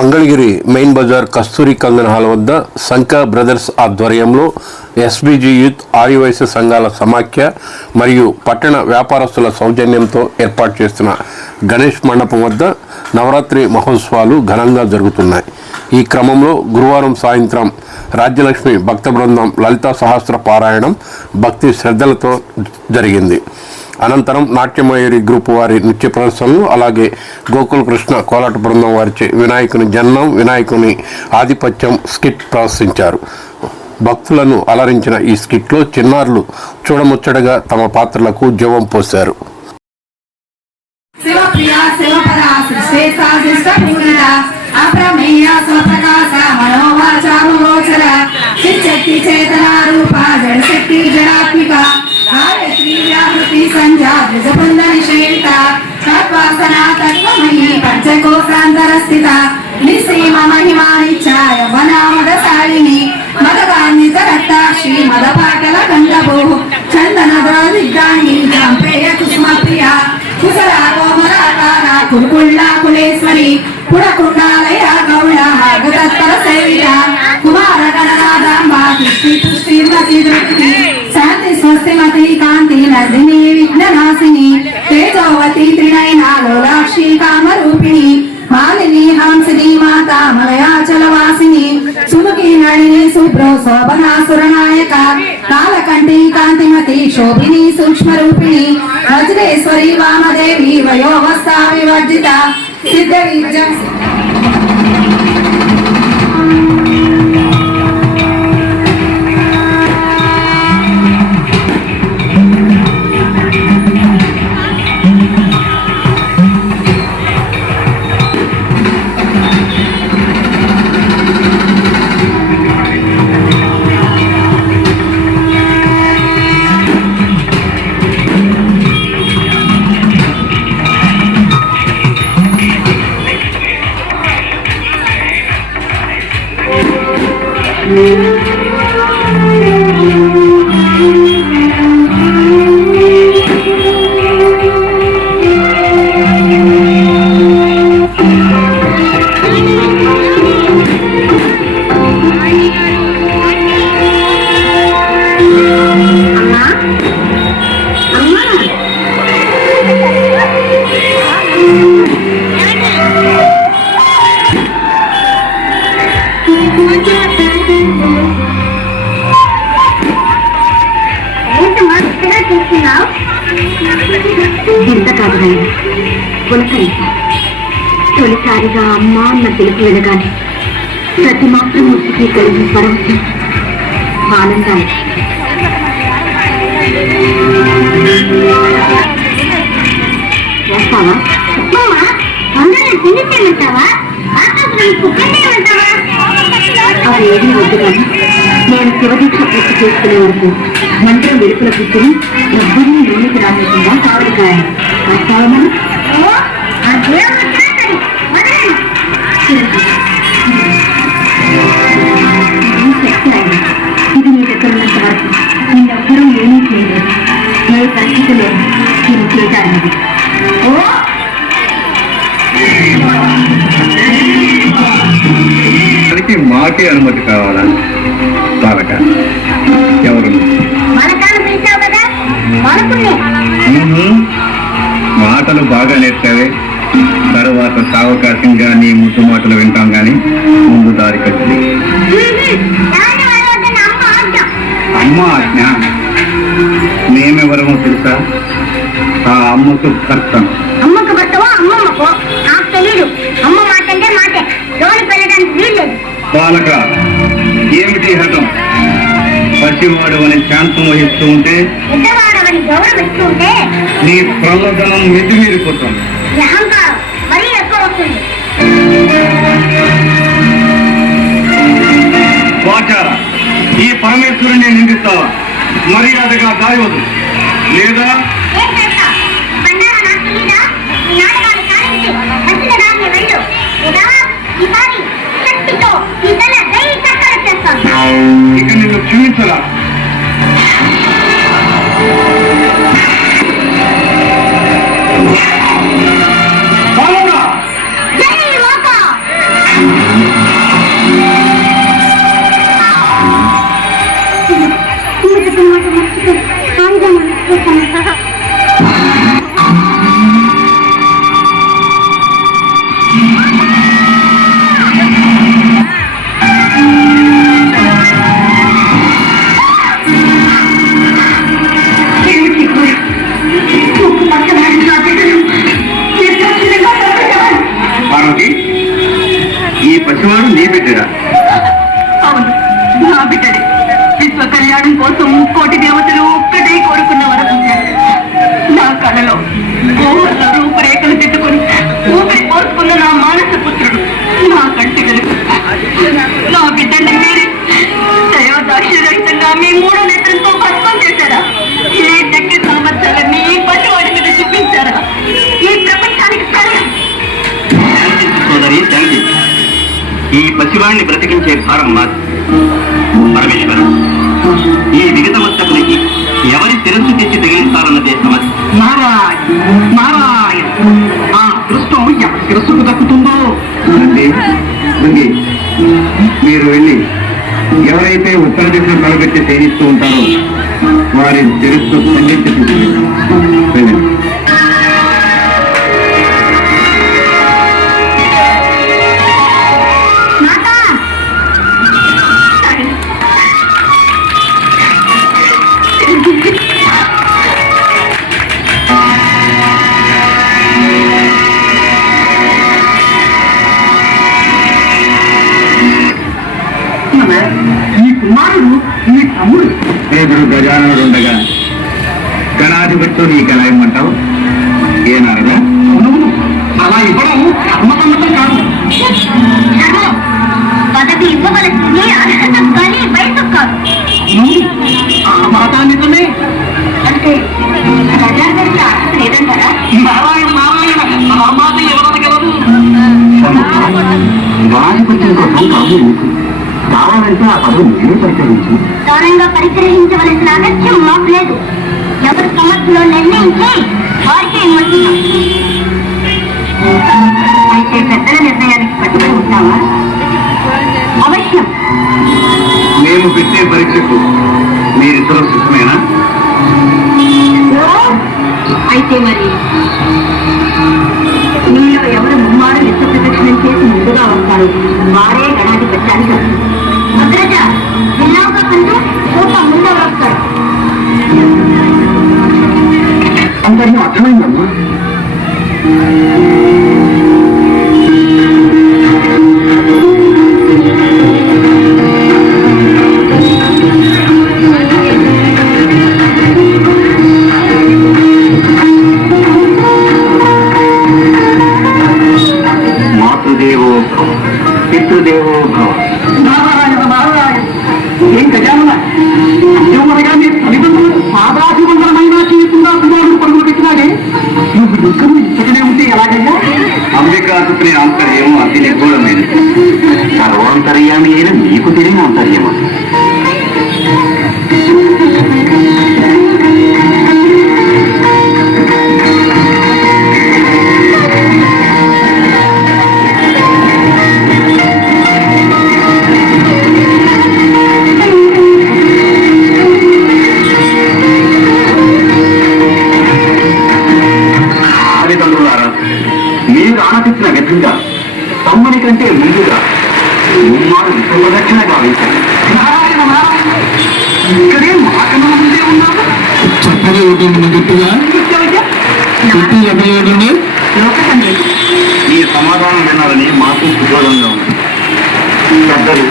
Mangalagiri main Bazar Kasturi Kangan hall వద్ద Sanka brothers ఆధ్వర్యంలో SBG youth ఆదివాసీ సంఘాల సమాఖ్య మరియు పట్టణ వ్యాపారస్తుల సౌజన్యంతో ఏర్పాటు చేస్తున్న గణేష్ మండపం వద్ద నవరాత్రి మహోత్సవాలు ఘనంగా జరుగుతున్నాయి. ఈ క్రమంలో గురువారం సాయంత్రం రాజ్యలక్ష్మి భక్త బృందం లలితా సహస్ర పారాయణం భక్తి శ్రద్ధలతో జరిగింది. అనంతరం నాట్యమయూరి గ్రూప్ వారి నృత్య ప్రదర్శనలు అలాగే గోకుల్ కృష్ణ కోలాట బృందం వారిచే వినాయకుని జన్మం వినాయకుని ఆధిపత్యం స్కిట్ ప్రదర్శించారు. భక్తులను అలరించిన ఈ స్కిట్లో చిన్నారులు చూడముచ్చటగా తమ పాత్రలకు జీవం పోశారు. శివప్రియ శివపరా సృష్టి సాధిష్ట వ్యాహృతి సంధ్యా ద్విజబృంద నిషేవిత తత్వాసన తత్వమయీ పంచకోశాంతర స్థిత. నిస్సీమ మహిమా నిత్యాయ వనామదశాలిని మదగాన్విత రక్తాక్షి శుభ్రో శోభనాసురనాయక. కాలకంఠీ కాంతిమతి శోభిని సూక్ష్మరూపిణి. వజ్రేశ్వరి వామదేవి వయోవస్థా వివర్జిత. సిద్ధ విద్య Thank you. కాదు పులకరించ తొలిసారిగా అమ్మ అన్న పిలుపు వినగానే ప్రతి మాత్రం ముసుకి కలిగి పరవశం ఆనందాలు. చేస్తావా అవి ఏమీ వద్దు కానీ నేను శివదీక్ష పూర్తి చేసుకునే వరకు. మంత్రం వెలుపల కూర్చొని ఎవ్వరినీ లోనికి రాలేకుండా కావలి కాయాలి ఇది నీ దగ్గర ఉన్నంత వరకు? ఎవ్వరూ ఏమీ చేయలేదు. ఏ పరిస్థితి లేదు నేను చేశానది ఓ! మాకే అనుమతి కావాలా? బాలక ఎవరు. మాటలు బాగా నేర్చావే. తర్వాత సావకాశంగా నీ ముద్దు మాటలు వింటాం గాని ముందు దారి కట్టింది అమ్మ ఆజ్ఞ. మేమెవరమో తెలుసా? ఆ అమ్మకు కర్తం అమ్మకు భర్తవో అమ్మమ్మకో? నాకు తెలియదు అమ్మ మాట అంటే మాటే. లోనికి వెళ్ళడానికి వీల్లేదు. బాలక ఏమిటి హఠం? పసివాడు అని శాంతం వహిస్తూ ఉంటే నీ ప్రలోభనం మితిమీరిపోతుంది. ఈ అహంకారం మరీ ఎక్కువ వస్తుంది. వాచార ఈ పరమేశ్వరుని నిందిస్తావా? మర్యాదగా దాయవద్దు. లేదా? చేస్తా? చూపించాల Ha ha ha. పసివాణ్ణి బ్రతికించే భారం మాది. పరమేశ్వర ఈ విగతమస్తకునికి ఎవరి శిరస్సు తెచ్చి తగిలిస్తారన్నదే సమస్య. నారాయణ నారాయణ ఆ దృష్టం ఎవరి శిరస్సుకు దక్కుతుందో? మీరు వెళ్ళి ఎవరైతే ఉత్తర దిశను తలపెట్టి సేవిస్తూ ఉంటారో వారి శిరస్సు ఖండించి పరీక్షకు మీరిద్దరు సిద్ధమేనా? అయితే మరి. మీలో ఎవరు ముమ్మారు నిత్య ప్రదక్షిణం చేసి ముందుగా వస్తారు? వారే గణాధిపత్యానికి భద్రజ విన్నావుగా కంటూ చూప ముందు వస్తారు. అందరినీ అర్థమైందమ్మా.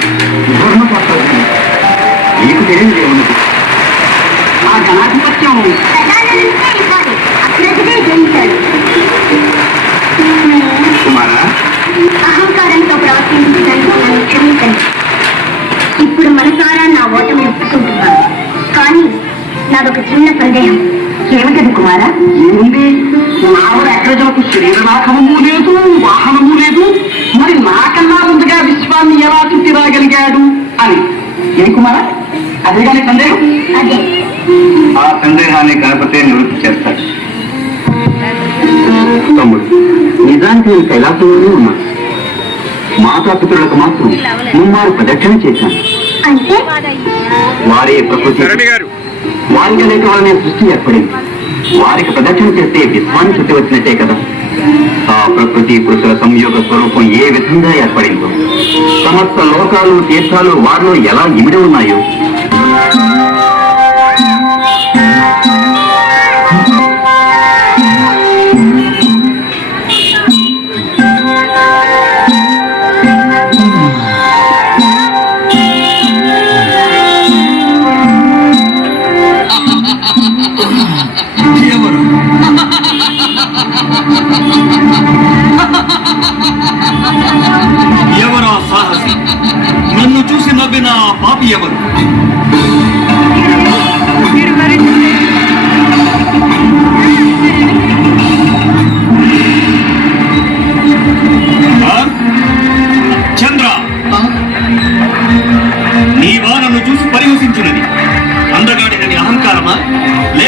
పెద్దలు ధర్మశాస్త్రం మీకు తెలియదు ఏమున్నది? ఆ జనాధిపత్యం కుమారా అహంకారంతో ప్రవర్తించడానికి నన్ను క్షమించండి. ఇప్పుడు మనసారా నా ఓటమి ఒప్పుకుంటున్నాను. కానీ నాదొక చిన్న సందేహం. ఏమిటది కుమారా? ఏముంది? నావడ అగ్రజలకు శరీరనాథము లేదు వాహనము లేదు. మరి నాకన్నా ముందుగా విశ్వాన్ని ఎలా చుట్టి రాగలిగాడు అని. ఏ కుమారా? అదే కానీ సందేహం? అదే. ఆ సందేహాన్ని గణపతే నివృత్తి చేస్తాడు. తమ్ముడు నిజానికి నేను కైలాసంలోనే ఉన్నా. మాతాపితరులకు మాత్రం ముమ్మారు ప్రదక్షిణ చేశాను. అంటే? వారే ప్రకృతి వారికి లేక సృష్టి ఏర్పడింది. వారికి ప్రదక్షిణ చేస్తే విశ్వాన్ని చుట్టి వచ్చినట్టే కదా. ఆ ప్రకృతి పురుషుల సంయోగ స్వరూపం ఏ విధంగా ఏర్పడిందో. సమస్త లోకాలు తీర్థాలు వారిలో ఎలా ఇమిడి ఉన్నాయో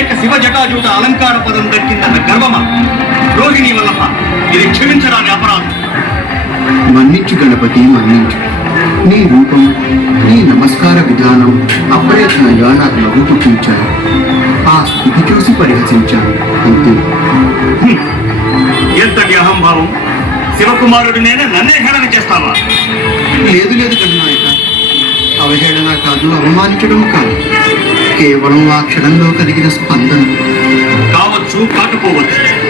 లేక శివ జటాజూట అలంకార పదం దక్కిందన్న గర్వమా? రోహిణి వల్లభ ఇది క్షమించరాని అపరాధం. మన్నించు గణపతి మన్నించు. నీ రూపం నీ నమస్కార విధానం అప్రయత్నంగా నాకు నవ్వు పుట్టించాను ఆ స్థితి చూసి పరిహసించాను అంతే. ఎంతటి అహంభావం? శివకుమారుడు నేనే నన్నే హేళన చేస్తావా? లేదు లేదు కన్నాయక అవహేళన కాదు అవమానించడం కాదు. కేవలం ఆ క్షణంలో కలిగిన స్పందన. కావచ్చు కాకపోవచ్చు.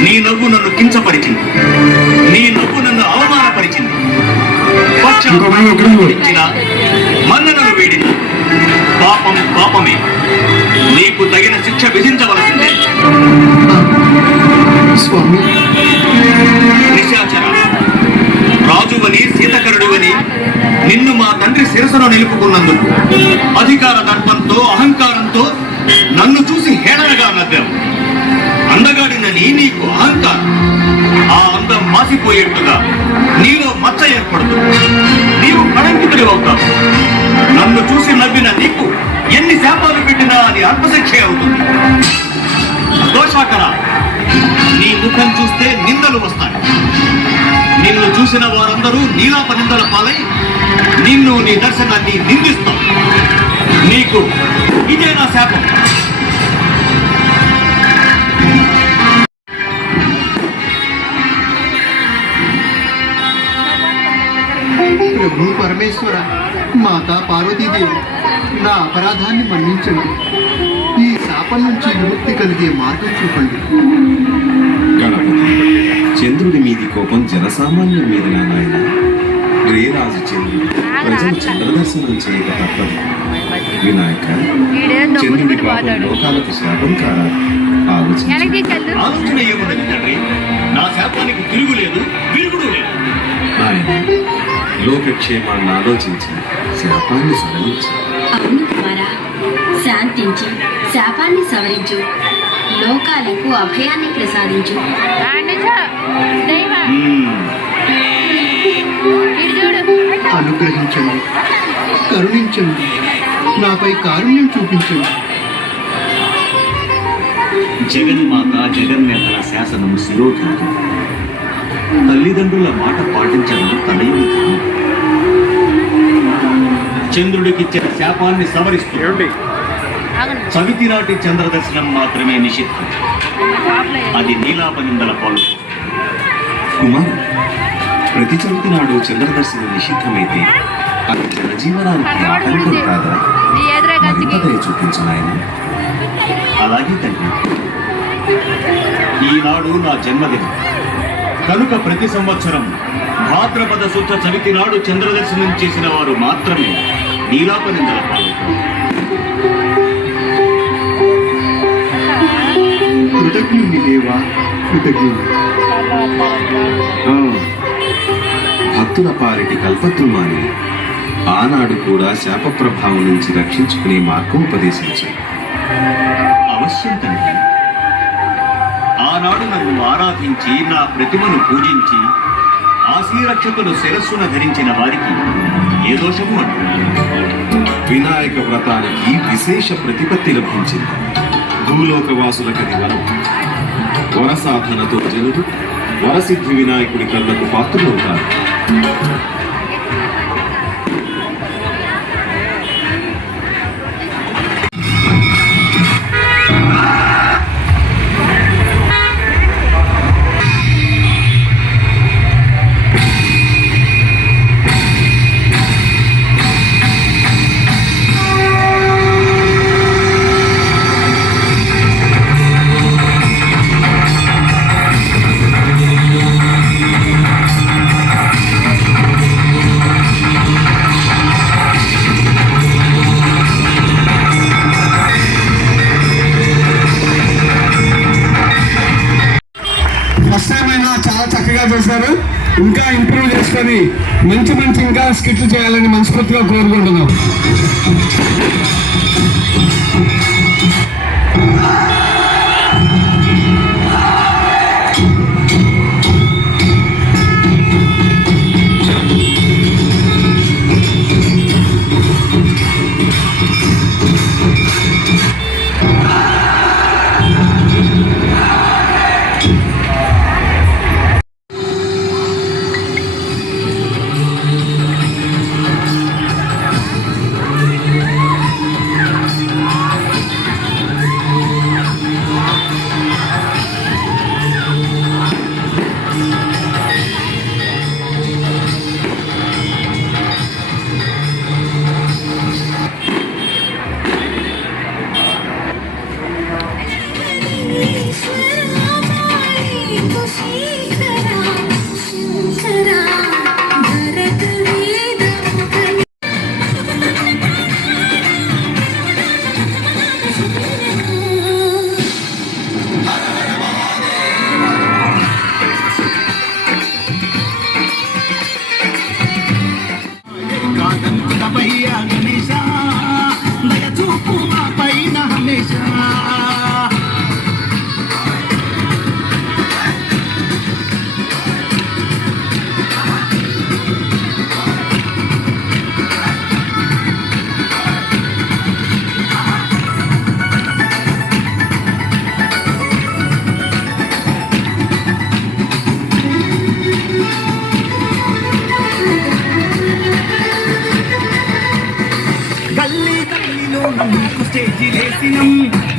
నీ నవ్వు నన్ను కించపరిచింది. నీ నవ్వు నన్ను అవమానపరిచింది. మన్ననలు వీడిన పాపం పాపమే. నీకు తగిన శిక్ష విధించవలసిందే. స్వామి. నిశాచర. రాజువని సీతకరుడివని నిన్ను మా తండ్రి శిరసను నిలుపుకున్నందుకు అధికార దర్పంతో అహంకారంతో నన్ను చూసి హేళనగా నవ్వావు. అందగాడినని నీకు అహంకారం. ఆ అందం మాసిపోయేట్టుగా నీలో మచ్చ ఏర్పడుతుంది. నీవు కళంకితుడి అవుతావు నన్ను చూసి నవ్విన నీకు ఎన్ని శాపాలు పెట్టినా అది అల్పశిక్షే అవుతుంది. దోషాకర నీ ముఖం చూస్తే నిందలు వస్తాయి. నిన్ను చూసిన వారందరూ నీలాప నిందల పాలై నిన్ను నీ దర్శనాన్ని నిందిస్తాం నీకు ఇదే నా శాపం. ప్రభు పరమేశ్వర మాతా పార్వతీదేవి నా అపరాధాన్ని మన్నించండి. ఈ శాపం నుంచి విముక్తి కలిగే మార్గం చూపండి. గణపతి. చంద్రుడి మీది కోపం జనసామాన్యం మీద నా నాయన. రేరాజు చంద్రుడు ప్రజలు చంద్రదర్శనం చేయక తప్పదు. వినాయక చంద్రుడి పాపం లోకాలకు శాపం కారా ఆలోచన నా శాపానికి తిరుగులేదు విరుగుడు లేదు. నాయన లోకక్షేమాన్ని ఆలోచించి శాపాన్ని అవును కుమారా శాంతించి శాపాన్ని సవరించు. లోకాలకు అభయాన్ని ప్రసాదించు. అనుగ్రహించండి. కరుణించండి. నాపై కారుణ్యం చూపించండి. జగన్మాత జగన్నేతల శాసనము శిరోధారం తల్లిదండ్రుల మాట పాటించడం ధర్మం. చంద్రుడికిచ్చిన శాపాన్ని సవరిస్తూ చవితి నాటి చంద్ర దర్శనం మాత్రమే నిషిద్ధం. అది నీలాపనిందల పాలు. కుమార్ ప్రతి చవితి నాడు చంద్రదర్శనం నిషిద్ధమైతే అది జనజీవనానికి ఆటంకం కాదా? మరింత అలాగే తండ్రి ఈనాడు నా జన్మదినం. కనుక ప్రతి సంవత్సరం భాద్రపద శుద్ధ చవితి నాడు చంద్రదర్శనం చేసిన వారు మాత్రమే నీలాపనిందల పాల్గొంటారు కృతజ్ఞుని దేవా కృతజ్ఞుని. భక్తుల పాలిటి కల్పతృమాని ఆనాడు కూడా శాప ప్రభావం నుంచి రక్షించుకునే మార్గం ఉపదేశించాడు. అవశ్యం తండ్రి ఆనాడు నన్ను ఆరాధించి నా ప్రతిమను పూజించి ఆశీరక్షకులు శిరస్సున ధరించిన వారికి ఏ దోషము అంటు వినాయక వ్రతానికి విశేష ప్రతిపత్తి లభించింది. భూలోకవాసులకది వరం వరసాధనతో సాధనతో వరసిద్ధి వినాయకుడి కళ్ళకు పాత్రులవుతారు. చేశారు ఇంకా ఇంప్రూవ్ చేసుకొని మంచి మంచి ఇంకా స్కిట్లు చేయాలని మనస్ఫూర్తిగా కోరుకుంటున్నాం. నీకు